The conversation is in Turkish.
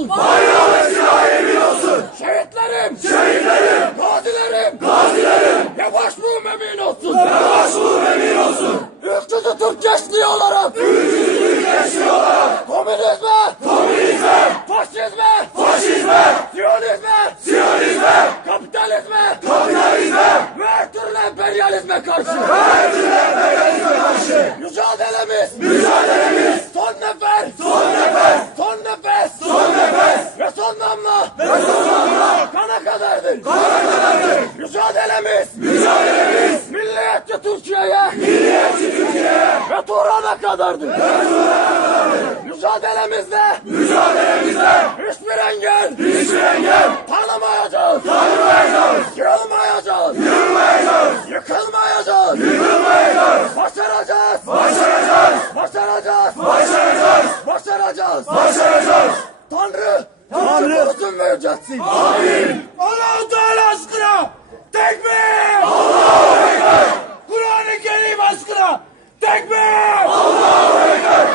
olsun. Bayrağın silah emin olsun. Şehitlerim, Şehitlerim, gazilerim, gazilerim, yavaşluğum emin olsun. başbuğum emin olsun. Ülkücü Türk gençliği olarak Gençliği olarak. Komünizme, komünizme, faşizme, faşizme, siyonizme, siyonizme, kapitalizme. Kapitalizme, ve her türlü emperyalizme karşı. Her türlü emperyalizme karşı. Mücadelemiz, mücadelemiz kadardır. kadardır. Mücadelemiz, Mücadelemiz. Milliyetçi Türkiye'ye. Milliyetçi Türkiye'ye. Ve Turan'a kadardır. Mücadelemizde. Mücadelemizde. Hiçbir engel. Hiçbir engel. Tanımayacağız, tanımayacağız, yılmayacağız, yürümayacağız, yıkılmayacağız, yıkılmayacağız, başaracağız, başaracağız, başaracağız, başaracağız, başaracağız. başaracağız. Tanrı, Tanrı uzun vereceksin. Amin. Allah-u Teala aşkına tekbir. Allahu Ekber. Kur'an-ı Kerim aşkına tekbir. Allahu Ekber.